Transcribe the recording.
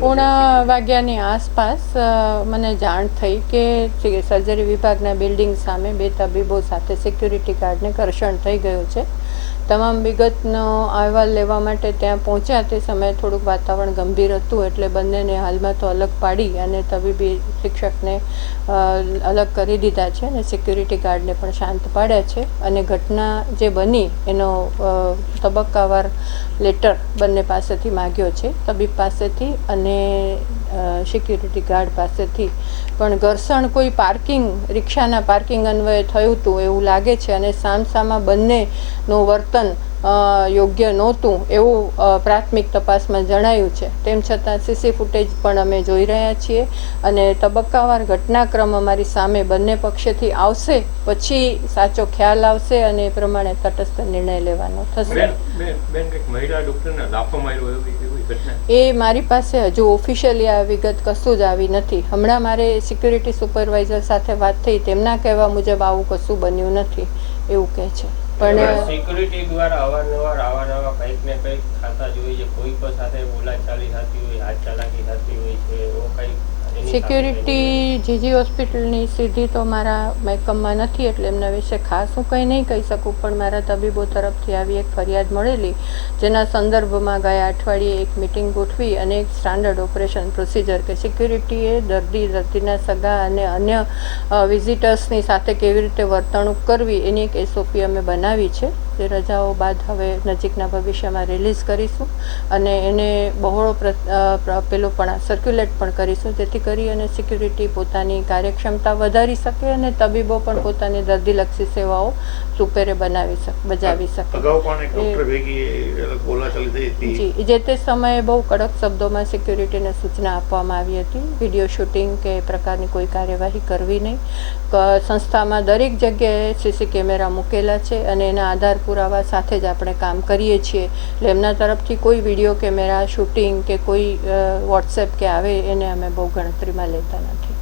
પોણા વાગ્યાની આસપાસ મને જાણ થઈ કે સર્જરી વિભાગના બિલ્ડિંગ સામે બે તબીબો સાથે સિક્યુરિટી ગાર્ડને ઘર્ષણ થઈ ગયું છે. તમામ વિગતનો અહેવાલ લેવા માટે ત્યાં પહોંચ્યા તે સમયે થોડુંક વાતાવરણ ગંભીર હતું એટલે બંનેને હાલમાં તો અલગ પાડી અને તબીબી શિક્ષકને અલગ કરી દીધા છે અને સિક્યુરિટી ગાર્ડને પણ શાંત પાડ્યા છે અને ઘટના જે બની એનો તબક્કાવાર લેટર બંને પાસેથી માગ્યો છે. તબીબ પાસેથી અને સિક્યુરિટી ગાર્ડ પાસેથી. પણ ઘર્ષણ કોઈ પાર્કિંગ રિક્ષાના પાર્કિંગ અન્વયે થયું હતું એવું લાગે છે અને સામસામા બંનેનું વર્તન અ, યોગ્ય નહોતું એવું પ્રાથમિક તપાસમાં જણાયું છે. તેમ છતાં સીસી ફૂટેજ પણ અમે જોઈ રહ્યા છીએ અને તબક્કાવાર ઘટનાક્રમ અમારી સામે બંને પક્ષેથી આવશે પછી સાચો ખ્યાલ આવશે અને એ પ્રમાણે તટસ્થ નિર્ણય લેવાનો થશે. એ મારી પાસે હજુ ઓફિશિયલી આ વિગત કશું જ આવી નથી. હમણાં મારે સિક્યુરિટી સુપરવાઇઝર સાથે વાત થઈ તેમના કહેવા મુજબ આવું કશું બન્યું નથી એવું કહે છે. પણ સિક્યુરિટી દ્વારા અવારનવાર અવારનવાર નવા કંઈક ને કંઈક ખાતા જોઈએ છે. કોઈ પણ સાથે બોલાચાલી થતી હોય હાથ ચાલાકી થતી હોય છે એવો કંઈક એની સાથે સિક્યુરિટી જીજી હોસ્પિટલની સીધી તો મારા મહેકમમાં નથી એટલે એમના વિશે ખાસ હું કંઈ નહીં કહી શકું, પણ મારા તબીબો તરફથી આવી એક ફરિયાદ મળેલી, જેના સંદર્ભમાં ગયા અઠવાડિયે એક મિટિંગ ગોઠવી અને એક સ્ટાન્ડર્ડ ઓપરેશન પ્રોસિજર કે સિક્યુરિટીએ દર્દી, દર્દીના સગા અને અન્ય વિઝિટર્સની સાથે કેવી રીતે વર્તણૂક કરવી એની એક એસઓપી અમે બનાવી છે. તે રજાઓ બાદ હવે નજીકના ભવિષ્યમાં રિલીઝ કરીશું અને એને બહોળો પ્ર- પેલો પણ સર્ક્યુલેટ પણ કરીશું જેથી કરી અને સિક્યુરિટી પોતાની કાર્યક્ષમતા વધારી શકે અને તબીબો પણ પોતાની દર્દીલક્ષી સેવાઓ સુપેરે બનાવી શકે બજાવી શકે. જી જે તે સમયે બહુ કડક શબ્દોમાં સિક્યુરિટીને સૂચના આપવામાં આવી હતી. વીડિયો શૂટિંગ કે એ પ્રકારની કોઈ કાર્યવાહી કરવી નહીં. સંસ્થામાં દરેક જગ્યાએ સીસી કેમેરા મૂકેલા છે અને એના આધાર પુરાવા સાથે જ આપણે કામ કરીએ છીએ. એટલે એમના તરફથી કોઈ વીડિયો કેમેરા શૂટિંગ કે કોઈ વોટ્સએપ કે આવે, એને અમે બહુ ગણતરીમાં લેતા નથી.